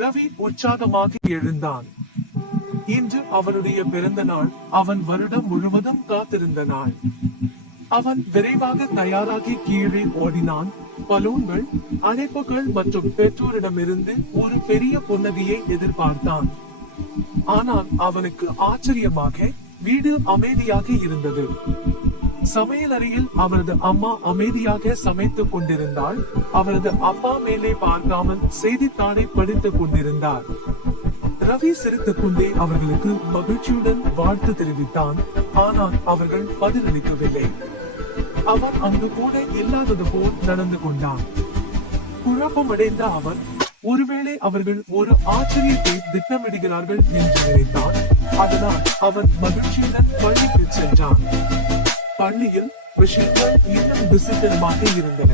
ரவி உற்சாகமாக எழுந்தான். இன்று அவனுடைய பிறந்த நாள். அவன் வருடம் முழுவதும் காத்திருந்த நாள். அவன் விரைவாக தயாராகி கீழே ஓடினான். பலூன்கள், அழைப்புகள் மற்றும் பெற்றோரிடமிருந்து ஒரு பெரிய புன்னகையை எதிர்பார்த்தான். ஆனால் அவனுக்கு ஆச்சரியமாக வீடு அமைதியாக இருந்தது. சமையலறையில் அவரது அம்மா அமைதியாக சமைத்துக் கொண்டிருந்தாள். அவரது அப்பா மேலே பார்க்காமல் செய்தித்தாளை படித்துக் கொண்டிருந்தார். ரவி சிரித்துக் கொண்டே அவர்களுக்கு மகிழ்ச்சியுடன் வாழ்த்து தெரிவித்தான். ஆனால் அவர்கள் பதிலளிக்கவில்லை. அவன் அங்கு கூட இல்லாதது போல் நடந்து கொண்டான். குழப்பமடைந்த அவன் ஒருவேளை அவர்கள் ஒரு ஆச்சரியத்தை திட்டமிடுகிறார்கள் என்று நினைத்தான். அதனால் அவன் மகிழ்ச்சியுடன் பள்ளிக்கு சென்றான். பள்ளியில் விஷயங்கள் இன்னும் விசித்திரமாக இருந்தன.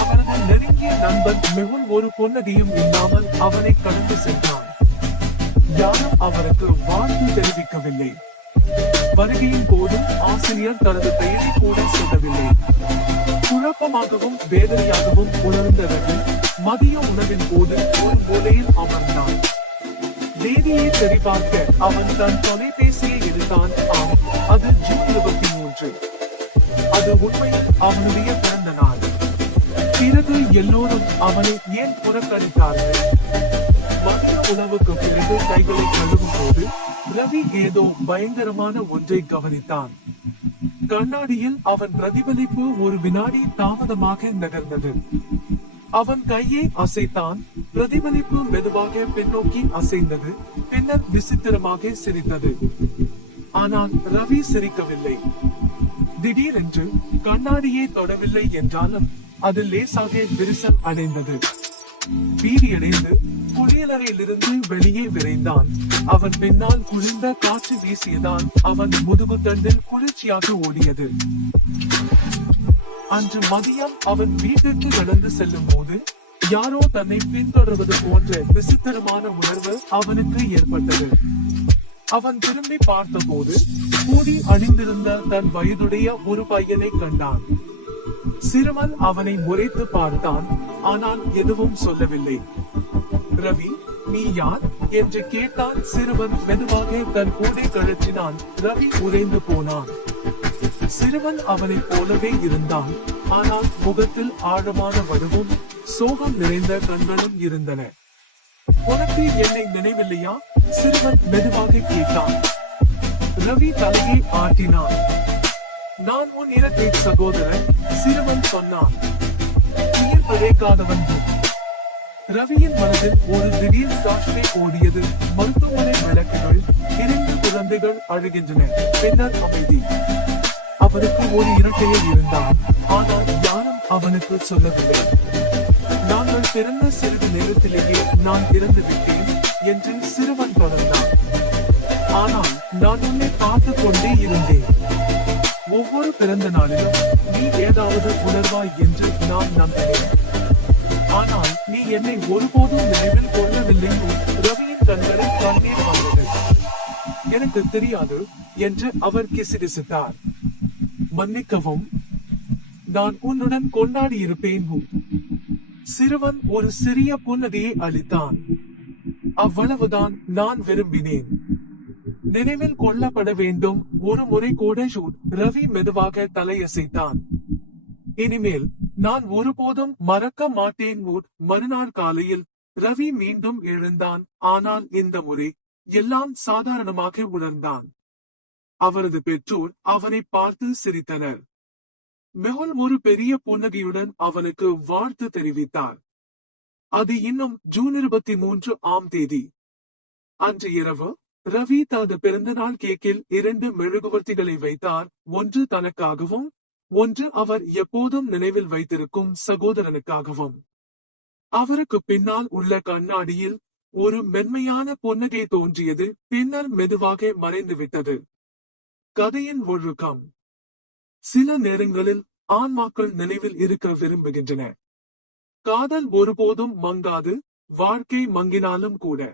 அவனது நெருங்கிய நண்பன் மெகுல் ஒரு புன்னகையும் இல்லாமல் அவனை கடந்து சென்றான். யாரும் அவருக்கு வாழ்த்து தெரிவிக்கவில்லை. வருகையின் போதும் ஆசிரியர் தனது பெயரை கூட சொல்லவில்லை. குழப்பமாகவும் வேதனையாகவும் உணர்ந்தவர்கள் மதிய உணவின் போது ஒரு மூலையில் அமர்ந்தான். தேதியை சரிபார்க்க அவன் தன் தொலைபேசியை எடுத்தான். ஆம், அது ஜூன் 23. அது உண்மையில் அவனுடைய பிறந்த நாள். பிறகு எல்லோரும் அவனை ஏன் புறக்கணித்தார்கள்? மதிய உணவுக்கு பிறகு கைகளை கழுவும் போது ரவி ஏதோ பயங்கரமான ஒன்றை கவனித்தான். கண்ணாடியில் அவன் பிரதிபலிப்பு ஒரு வினாடி தாமதமாக நகர்ந்தது. அவன் கையை அசைத்தான். பிரதிபலிப்பு மெதுவாக பின்னோக்கி அசைந்தது. பின்னர் விசித்திரமாக சிரித்தது. ஆனால் ரவி சிரிக்கவில்லை. திடீரென்று கண்ணாடியை தொடவில்லை என்றாலும் அது லேசாக விரிசல் அடைந்தது. பீதியடைந்து குளியலறையிலிருந்து வெளியே விரைந்தான். அவன் பின்னால் குளிர்ந்த காற்று வீசியதால் அவன் முதுகு தண்டில் குளிர்ச்சியாக ஓடியது. அன்று மதியம் அவன் வீட்டிற்கு நடந்து செல்லும் போது யாரோ தன்னை பின்தொடர்வது போன்ற விசித்திரமான உணர்வு அவனுக்கு ஏற்பட்டது. அவன் திரும்பி பார்த்தபோது கூடி அணிந்திருந்த தன் வயதுடைய ஒரு பையனை கண்டான். சிறுவன் அவனை முறைத்து பார்த்தான். ஆனால் எதுவும் சொல்லவில்லை. ரவி, நீ யார் என்று கேட்டான். சிறுவன் மெதுவாக தன் கூடை கழற்றினான். ரவி உறைந்து போனான். சிறுவன் அவனைப் போலவே இருந்தான். ஆனால் முகத்தில் ஆழமான வடுவும் சோகம் நிறைந்த கண்களும் இருந்தன. உனக்கு என்னை நினைவில்லையா? சிறுவன் மெதுவாக கேட்டான். ரவி தலையை ஆட்டினான். நான் உன் இரட்டை சகோதரன், சிறுவன் சொன்னான். உயிர் பிழைக்காதவன். ரவியின் மனதில் ஒரு திடீர் காட்சி ஓடியது. மருத்துவமனை விளக்குகள், 2 குழந்தைகள் அழுகின்றன. பின்னர் அமைதி. அவருக்கு ஒரு இரட்டையை இருந்தான். ஆனால் யாரும் அவனுக்கு சொல்லவில்லை. நாங்கள் பிறந்த சிறிது நேரத்திலேயே நான் இறந்து விட்டேன் என்று சிறுவன் தொடர்ந்தான். ஆனால் நான் உன்னை பார்த்துக் கொண்டே இருந்தேன். ஒவ்வொரு பிறந்த நாளிலும் நீ ஏதாவது உணர்வாய் என்று நான் நம்பினேன். ஆனால் நீ என்னை ஒருபோதும் நினைவில் கொள்ளவில்லை. ரவியின் கண்களில் கண்ணீர் வந்தது. எனக்கு தெரியாது என்று அவர் கிசுகிசுத்தார். மன்னிக்கவும், நான் உன்னுடன் கொண்டாடி இருப்பேன். சிறுவன் ஒரு சிறிய புன்னகையை அளித்தான். அவ்வளவுதான் நான் விரும்பினேன். நினைவில் கொள்ளப்பட வேண்டும். ஒரு முறை கூட. ரவி மெதுவாக தலையசைத்தான். இனிமேல் நான் ஒருபோதும் மறக்க மாட்டேன். மறுநாள் காலையில் ரவி மீண்டும் எழுந்தான். ஆனால் இந்த முறை எல்லாம் சாதாரணமாக உணர்ந்தான். அவரது பெற்றோர் அவனை பார்த்து சிரித்தனர். மெகுல் ஒரு பெரிய புன்னகையுடன் அவனுக்கு வாழ்த்து தெரிவித்தார். அது இன்னும் ஜூன் 23 ஆம் தேதி. அன்று இரவு ரவி தனது பிறந்தநாள் கேக்கில் 2 மெழுகுவர்த்திகளை வைத்தார். ஒன்று தனக்காகவும், ஒன்று அவர் எப்போதும் நினைவில் வைத்திருக்கும் சகோதரனுக்காகவும். அவருக்கு பின்னால் உள்ள கண்ணாடியில் ஒரு மென்மையான புன்னகை தோன்றியது. பின்னர் மெதுவாக மறைந்துவிட்டது. கதையின் ஒழுக்கம். சில நேரங்களில் ஆன்மாக்கள் நினைவில் இருக்க விரும்புகின்றன. காதல் ஒருபோதும் மங்காது. வாழ்க்கை மங்கினாலும் கூட